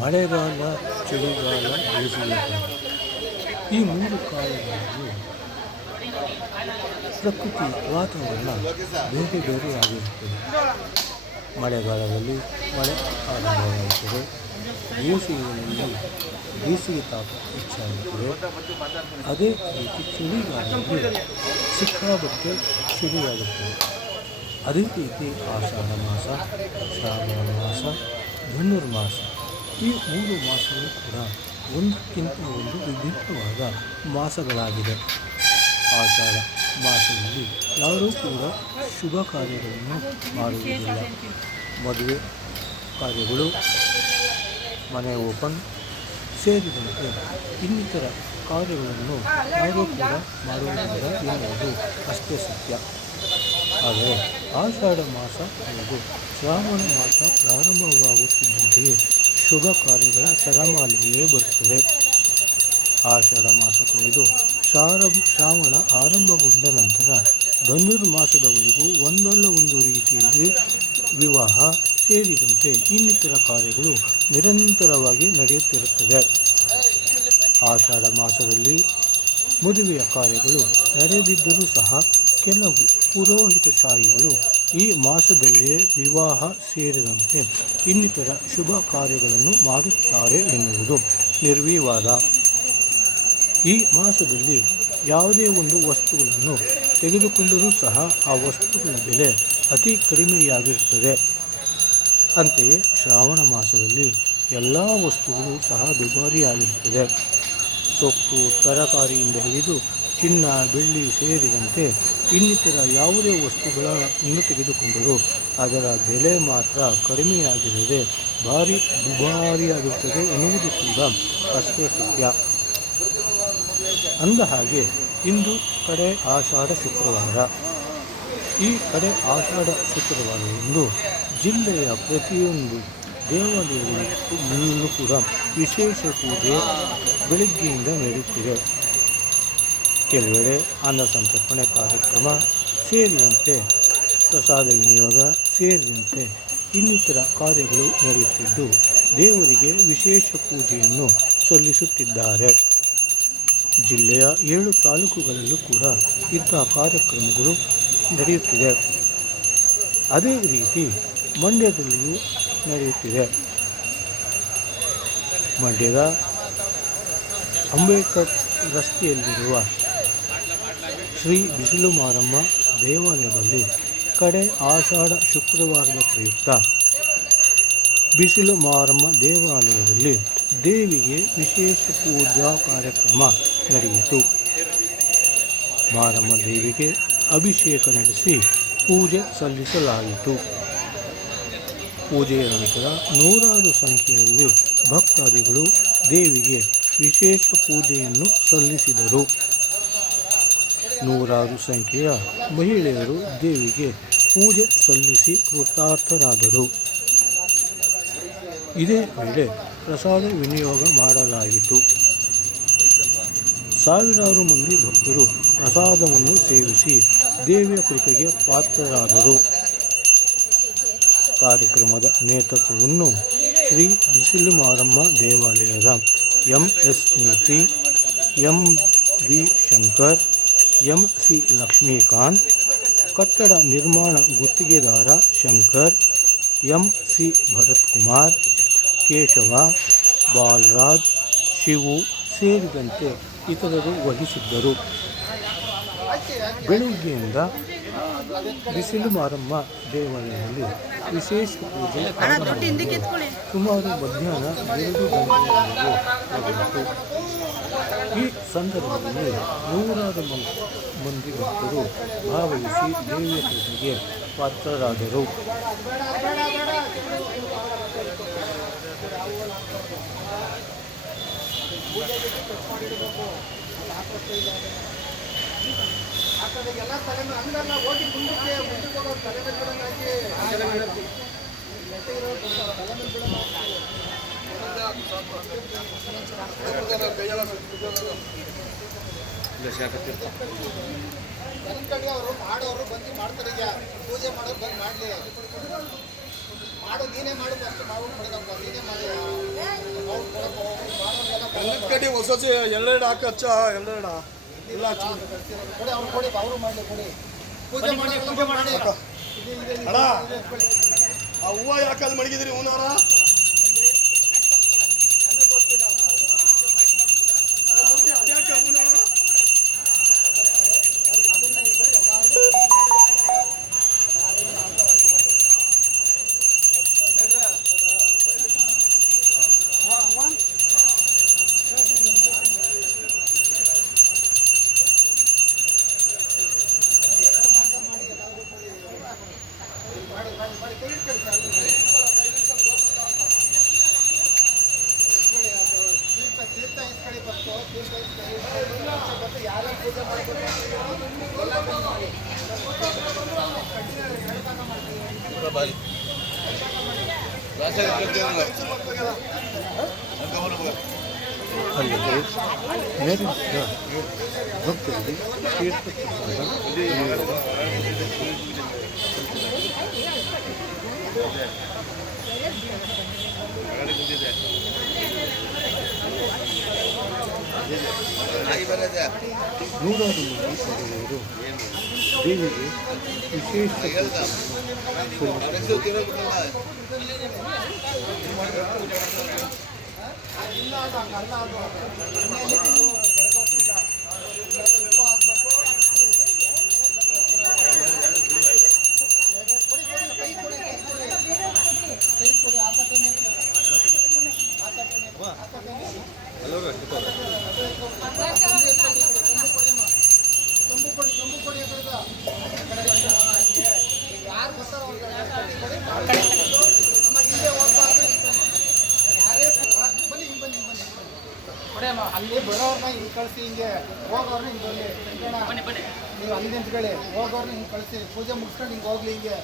ಮಳೆಗಾಲ, ಚಳಿಗಾಲ, ಬೇಸಿಗೆಗಾಲ ಈ 3 ಕಾಲಗಳಲ್ಲಿ ಪ್ರಕೃತಿ ವಾತಾವರಣ ಬೇರೆ ಬೇರೆಯಾಗಿರುತ್ತದೆ. ಮಳೆಗಾಲದಲ್ಲಿ ಮಳೆ ಆರಂಭವಾಗುತ್ತದೆ, ಬೇಸಿಗೆಯಲ್ಲಿ ಬೇಸಿಗೆ ತಾಪ ಹೆಚ್ಚಾಗುತ್ತದೆ. ಅದೇ ರೀತಿ ಚಳಿಗಾಲದಲ್ಲಿ ಸಿಕ್ಕಾಪಟ್ಟೆ ಚಳಿಯಾಗುತ್ತದೆ. ಅದೇ ರೀತಿ ಆಷಾಢ ಮಾಸ, ಶ್ರಾವಣ ಮಾಸ, ಧನುರ್ಮಾಸ ಈ 3 ಮಾಸಗಳು ಕೂಡ ಒಂದಕ್ಕಿಂತ ಒಂದು ವಿಭಿನ್ನವಾದ ಮಾಸಗಳಾಗಿದೆ. ಆಷಾಢ ಮಾಸದಲ್ಲಿ ಯಾರೂ ಕೂಡ ಶುಭ ಕಾರ್ಯಗಳನ್ನು ಮಾಡುವುದಿಲ್ಲ. ಮದುವೆ ಕಾರ್ಯಗಳು, ಮನೆ ಓಪನ್ ಸೇರಿದಂತೆ ಇನ್ನಿತರ ಕಾರ್ಯಗಳನ್ನು ಯಾರೂ ಕೂಡ ಮಾಡುವುದಿಲ್ಲ ಎನ್ನುವುದು ಅಷ್ಟೇ ಸತ್ಯ. ಆದರೆ ಆಷಾಢ ಮಾಸ ಹಾಗೂ ಶ್ರಾವಣ ಮಾಸ ಪ್ರಾರಂಭವಾಗುತ್ತಿದ್ದಂತೆಯೇ ಶುಭ ಕಾರ್ಯಗಳ ಸರಮಾಲೆಯೇ ಬರುತ್ತದೆ. ಆಷಾಢ ಮಾಸ ಕಳೆದು ಶ್ರಾವಣ ಆರಂಭಗೊಂಡ ನಂತರ ಧನುರ್ಮಾಸದವರೆಗೂ ಒಂದಲ್ಲ ಒಂದು ರೀತಿಯಲ್ಲಿ ವಿವಾಹ ಸೇರಿದಂತೆ ಇನ್ನಿತರ ಕಾರ್ಯಗಳು ನಿರಂತರವಾಗಿ ನಡೆಯುತ್ತಿರುತ್ತದೆ. ಆಷಾಢ ಮಾಸದಲ್ಲಿ ಮದುವೆಯ ಕಾರ್ಯಗಳು ನಡೆದಿದ್ದರೂ ಸಹ ಕೆಲವು ಪುರೋಹಿತಶಾಹಿಗಳು ಈ ಮಾಸದಲ್ಲಿಯೇ ವಿವಾಹ ಸೇರಿದಂತೆ ಇನ್ನಿತರ ಶುಭ ಕಾರ್ಯಗಳನ್ನು ಮಾಡುತ್ತಾರೆ ಎನ್ನುವುದು ನಿರ್ವಿವಾದ. ಈ ಮಾಸದಲ್ಲಿ ಯಾವುದೇ ಒಂದು ವಸ್ತುಗಳನ್ನು ತೆಗೆದುಕೊಂಡರೂ ಸಹ ಆ ವಸ್ತುಗಳ ಬೆಲೆ ಅತಿ ಕಡಿಮೆಯಾಗಿರುತ್ತದೆ. ಅಂತೆಯೇ ಶ್ರಾವಣ ಮಾಸದಲ್ಲಿ ಎಲ್ಲ ವಸ್ತುಗಳು ಸಹ ದುಬಾರಿಯಾಗಿರುತ್ತದೆ. ಸೊಪ್ಪು ತರಕಾರಿಯಿಂದ ಹಿಡಿದು ಚಿನ್ನ ಬೆಳ್ಳಿ ಸೇರಿದಂತೆ ಇನ್ನಿತರ ಯಾವುದೇ ವಸ್ತುಗಳನ್ನು ತೆಗೆದುಕೊಂಡರೂ ಅದರ ಬೆಲೆ ಮಾತ್ರ ಕಡಿಮೆಯಾಗಿರದೆ ಭಾರಿ ದುಬಾರಿಯಾಗಿರುತ್ತದೆ ಎನ್ನುವುದು ಕೂಡ ಅಷ್ಟೇ ಸತ್ಯ. ಅಂದ ಹಾಗೆ ಇಂದು ಕಡೆ ಆಷಾಢ ಶುಕ್ರವಾರ. ಈ ಕಡೆ ಆಷಾಢ ಶುಕ್ರವಾರದಂದು ಜಿಲ್ಲೆಯ ಪ್ರತಿಯೊಂದು ದೇವಾಲಯಗಳಲ್ಲೂ ಕೂಡ ವಿಶೇಷ ಪೂಜೆ ಬೆಳಗ್ಗೆಯಿಂದ ನಡೆಯುತ್ತಿದೆ. ಕೆಲವೆಡೆ ಅನ್ನ ಸಂತರ್ಪಣೆ ಕಾರ್ಯಕ್ರಮ ಸೇರಿದಂತೆ ಪ್ರಸಾದ ವಿನಿಯೋಗ ಸೇರಿದಂತೆ ಇನ್ನಿತರ ಕಾರ್ಯಗಳು ನಡೆಯುತ್ತಿದ್ದು ದೇವರಿಗೆ ವಿಶೇಷ ಪೂಜೆಯನ್ನು ಸಲ್ಲಿಸುತ್ತಿದ್ದಾರೆ. ಜಿಲ್ಲೆಯ 7 ತಾಲೂಕುಗಳಲ್ಲೂ ಕೂಡ ಇಂತಹ ಕಾರ್ಯಕ್ರಮಗಳು ನಡೆಯುತ್ತಿದೆ. ಅದೇ ರೀತಿ ಮಂಡ್ಯದಲ್ಲಿಯೂ ನಡೆಯುತ್ತಿದೆ. ಮಂಡ್ಯದ ಅಂಬೇಡ್ಕರ್ ರಸ್ತೆಯಲ್ಲಿರುವ ಶ್ರೀ ಬಿಸಿಲು ಮಾರಮ್ಮ ದೇವಾಲಯದಲ್ಲಿ ಕಡೆ ಆಷಾಢ ಶುಕ್ರವಾರದ ಪ್ರಯುಕ್ತ ಬಿಸಿಲು ಮಾರಮ್ಮ ದೇವಾಲಯದಲ್ಲಿ ದೇವಿಗೆ ವಿಶೇಷ ಪೂಜಾ ಕಾರ್ಯಕ್ರಮ ನಡೆಯಿತು. ಮಾರಮ್ಮ ದೇವಿಗೆ ಅಭಿಷೇಕ ನಡೆಸಿ ಪೂಜೆ ಸಲ್ಲಿಸಲಾಯಿತು. ಪೂಜೆಯ ನಂತರ ನೂರಾರು ಸಂಖ್ಯೆಯಲ್ಲಿ ಭಕ್ತಾದಿಗಳು ದೇವಿಗೆ ವಿಶೇಷ ಪೂಜೆಯನ್ನು ಸಲ್ಲಿಸಿದರು. ನೂರಾರು ಸಂಖ್ಯೆಯ ಮಹಿಳೆಯರು ದೇವಿಗೆ ಪೂಜೆ ಸಲ್ಲಿಸಿ ಕೃತಾರ್ಥರಾದರು. ಇದೇ ವೇಳೆ ಪ್ರಸಾದ ವಿನಿಯೋಗ ಮಾಡಲಾಯಿತು. ಸಾವಿರಾರು ಮಂದಿ ಭಕ್ತರು ಪ್ರಸಾದವನ್ನು ಸೇವಿಸಿ ದೇವಿಯ ಕೃಪೆಗೆ ಪಾತ್ರರಾದರು. ಕಾರ್ಯಕ್ರಮದ ನೇತೃತ್ವವನ್ನು ಶ್ರೀ ಬಿಸಿಲು ಮಾರಮ್ಮ ದೇವಾಲಯದ ಎಂ.ಎಸ್. ಮೂರ್ತಿ, ಎಂ.ಬಿ. ಶಂಕರ್, ಎಂ.ಸಿ. ಲಕ್ಷ್ಮೀಕಾಂತ್, ಕಟ್ಟಡ ನಿರ್ಮಾಣ ಗುತ್ತಿಗೆದಾರ ಶಂಕರ್, ಎಂ.ಸಿ. ಭರತ್ಕುಮಾರ್, ಕೇಶವ, ಬಾಲರಾಜ್, ಶಿವು ಸೇರಿದಂತೆ ಇತರರು ವಹಿಸಿದ್ದರು. ಬೆಳಗ್ಗೆಯಿಂದ ಬಿಸಿಲು ಮಾರಮ್ಮ ದೇವಾಲಯದಲ್ಲಿ ವಿಶೇಷ ಪೂಜೆ ಸುಮಾರು ಮಧ್ಯಾಹ್ನ 2 ಗಂಟೆಯವರೆಗೆ ನಡೆಯಿತು. ಈ ಸಂದರ್ಭದಲ್ಲಿ ನೂರಾರು ಮಂದಿ ಭಕ್ತರು ಭಾಗವಹಿಸಿ ದೇವಿಯ ಕೃಪೆಗೆ ಪಾತ್ರರಾದರು. ಎಲ್ಲ ತಲೆ ಹಂಗಲ್ಲ ಹೋಗಿ ಮುಂದಕ್ಕೆ ಹೋಗೋ ತಲೆ ಕಡೆ ಅವರು ಮಾಡೋರು ಬಂದು ಮಾಡ್ತಾರೆ. ಈಗ ಪೂಜೆ ಮಾಡೋರು ಬಂದು ಮಾಡಲಿ, ಮಾಡು ನೀನೇ ಮಾಡೋದು ಅಷ್ಟು ಮಾಡ್ಬಿಟ್ಟು ನೀನೇ ಮಾಡಿ. ಗಂಧದ ಕಡ್ಡಿ ಹೊಸ ಎರಡೆರಡು ಹಾಕಚ್ಚ ಎರಡೆರಡ ಎಲ್ಲ ಹಚ್ಚ ಕೊಡಿ ಅವ್ರು ಕೊಡಿ ಅವರು ಮಾಡಲಿ ಕೊಡಿ ಪೂಜೆ ಮಾಡಿ ಅಣ್ಣ ಆ ಹೂವು ಯಾಕಲ್ಲಿ ಮಡಗಿದ್ರಿ ಹೂನವರ ಅದ್ಯಾಕೆ ಹೂನವರ ತೀರ್ಥ ಇಸ್ಕೊಳ್ಳಿ ಬಂತು ತೀರ್ಥ ಇಸ್ಕೊಳ್ಳಿ ಯಾರು ಪೂಜೆ ಅಲ್ಲಿ ನೀರಿನ ಭಕ್ತರಿಗೆ ತೀರ್ಥ ನೂರಾರು ಮಂದಿ ಸಭೆಯವರು ದೇವಿಗೆ ವಿಶೇಷ ತಂಬು ಕೊಡಿ ಯಾರು ಬರ್ತಾರೋ ಅಮ್ಮ ಹಿಂದೆ ಹೋಗ್ಬಾರ್ದು ಯಾರೇ ಬನ್ನಿ ಹಿಂಗೆ ಬನ್ನಿ ಅಲ್ಲಿ ಬರೋರ್ನ ಹಿಂಗೆ ಕಳಿಸಿ ಹಿಂಗೆ ಹೋಗೋರ್ನ ಹಿಂಗೆ ಬನ್ನಿ ನೀವು ಅಲ್ಲಿ ನಿಂತ್ಕೊಳ್ಳಿ ಹೋಗೋರ್ನ ಹಿಂಗೆ ಕಳಿಸಿ ಪೂಜೆ ಮುಗಿಸ್ಕೊಂಡು ಹಿಂಗೆ ಹೋಗ್ಲಿ ಹಿಂಗೆ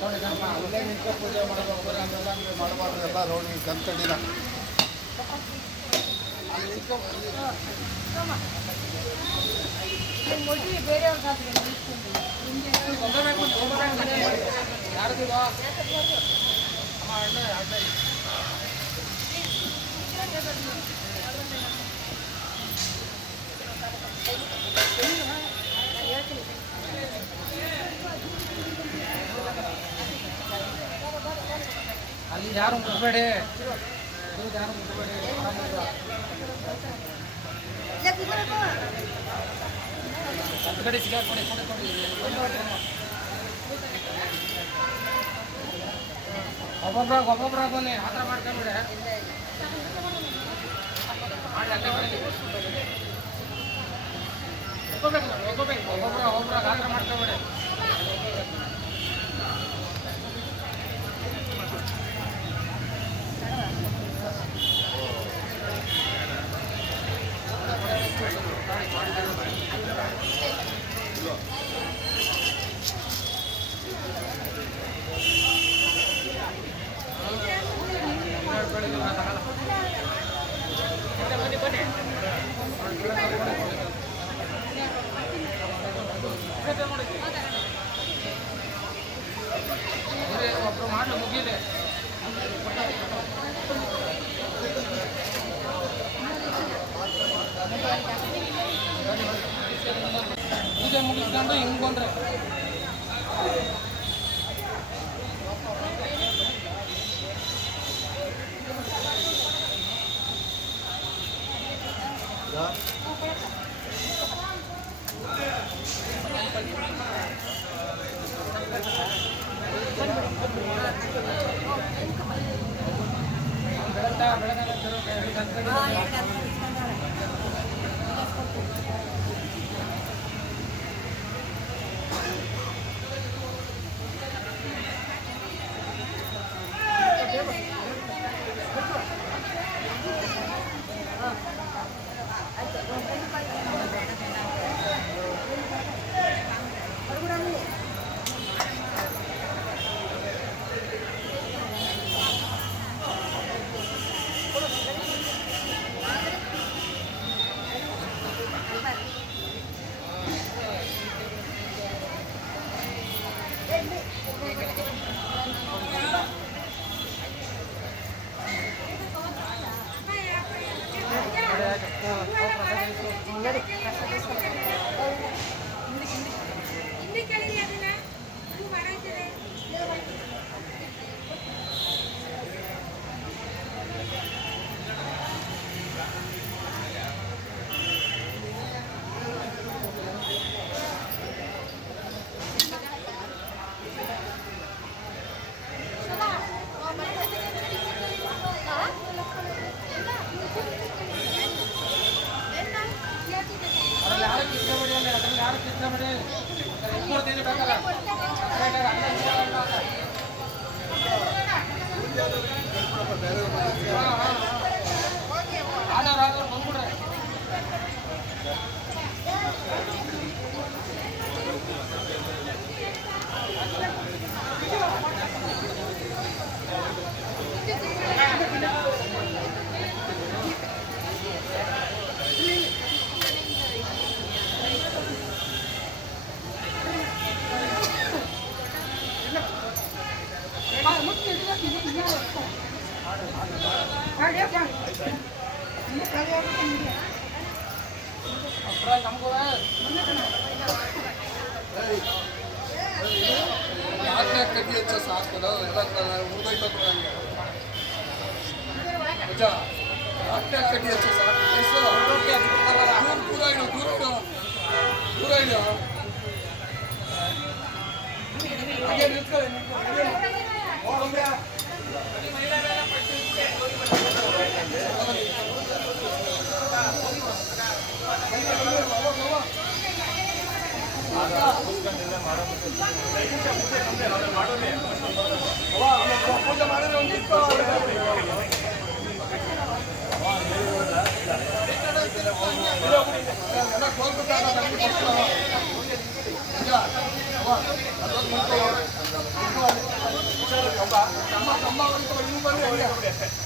ನೋಡಿ ಗಂಟ ಅಲ್ಲೇ ನಿಂತ್ಕೊ ಪೂಜೆ ಮಾಡೋದು ಹಂಗೆಲ್ಲ ಹಂಗೆ ಮಾಡಬಾರ್ದು ಎಲ್ಲ ನೋಡಿ ಗಂತಡಿಲ್ಲ ಅಲ್ಲಿ ನಿಂತ್ಕೊ ಅಲ್ಲಿ ಯಾರು ಮುಟ್ಬೇಡಿ ಯಾರು ಮುಟ್ಬೇಡಿ ಕಡೆ ಸಿಗಾಕೊಂಡು ಒಬ್ಬೊಬ್ರಾಗ ಬನ್ನಿ ಆ ಥರ ಮಾಡ್ಕೊಂಬಿಡೆ ಒಬ್ಬೊಬ್ರಾಗ ಆ ಥರ ಮಾಡ್ಕೊಂಬಿಡೆ ಒಬ್ಬರು ಮಾಡಲು ಮುಗಿಲೆ ಪೂಜೆ ಮುಗಿಸ್ಕೊಂಡು ಹಿಂಗೆ ಬಂದ್ರೆ ಯಾಕೆ ಕಡ್ಡಿ ಹಚ್ಚ ಸಾಕಲ್ಲ ಎಲ್ಲ ಮುಗಿದೋಯ್ತು ನಿಜ ಯಾಕೆ ಕಡ್ಡಿ ಹಚ್ಚ ಸಾಕು ದೂರ ಇಡು ದೂರ ಇಡು ದೂರ ಇಡು ಹಾಗೆ ನಿಂತ್ಕೊಳ್ಳಿ ಪೂಜೆ ಮಾಡಿದ್ರೆ ಒಂದು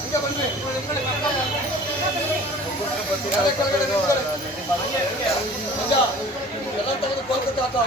ಹಂಗೆ ಬನ್ನಿ ಎಲ್ಲ ತೆಗೆದು ಕೋಲ್ಕತ್ತಾ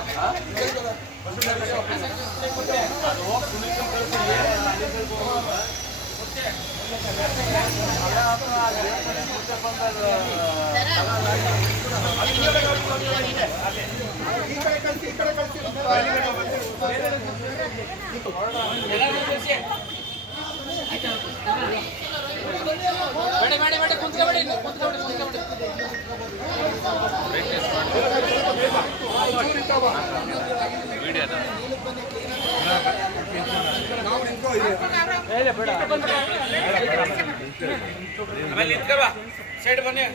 ಸೈಡ್ ಬನ್ನಿ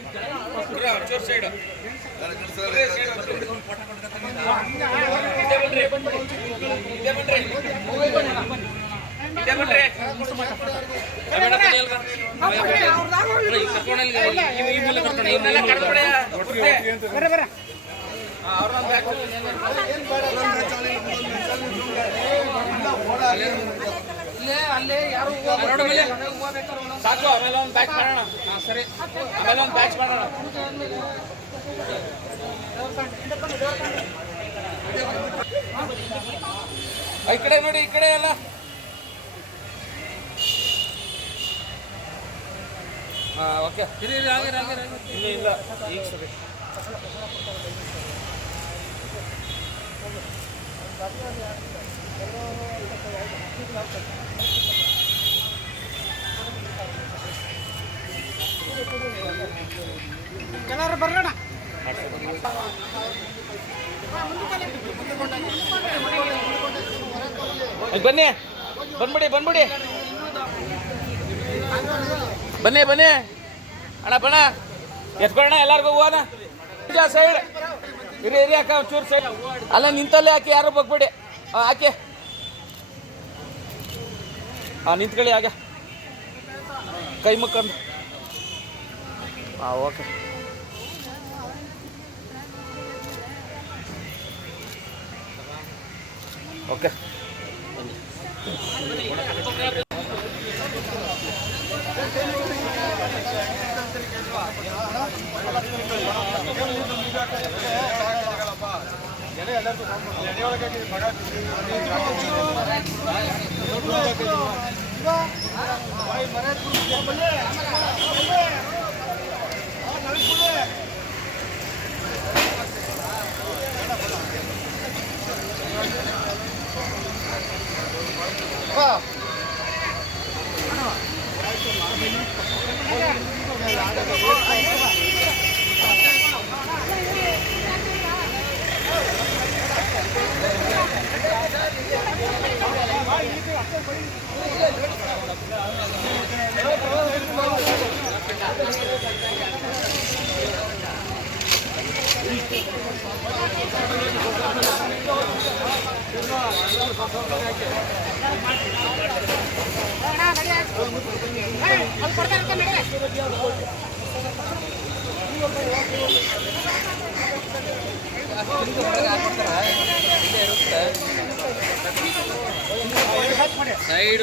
ಚೂರ್ ಸೈಡ್ ಅಲ್ಲೇ ಯಾರು ಸಾಕು ಆಮೇಲೆ ಒಂದು ಬ್ಯಾಚ್ ಮಾಡೋಣ ಸರಿ ಆಮೇಲೆ ಒಂದು ಬ್ಯಾಚ್ ಮಾಡೋಣ ಈ ಕಡೆ ನೋಡಿ ಈ ಕಡೆ ಎಲ್ಲ ಹಾಂ ಓಕೆ ಇಲ್ಲ ಈಗ ಸರಿ ಎಲ್ಲರೂ ಬರೋಣ ಬನ್ನಿ ಬಂದ್ಬಿಡಿ ಬಂದ್ಬಿಡಿ ಬನ್ನಿ ಬನ್ನಿ ಅಣ್ಣ ಬಣ್ಣ ಎತ್ಕೊಳ್ಳೋಣ ಎಲ್ಲರಿಗೂ ಹೂವನ ಸೈಡ್ ಇರಿ ಇರಿ ಅಕ್ಕ ಚೂರು ಸೈಡ್ ಅಲ್ಲ ನಿಂತಲ್ಲೇ ಹಾಕಿ ಯಾರು ಬಗ್ಬಿಡಿ ಹಾಕಿ ನಿಂತ್ಕೊಳ್ಳಿ ಹಾಗೆ ಕೈ ಮುಕ್ಕೊಂಡು ಓಕೆ ಓಕೆ ಮರ ಸೈಡ್ ಸೈಡ್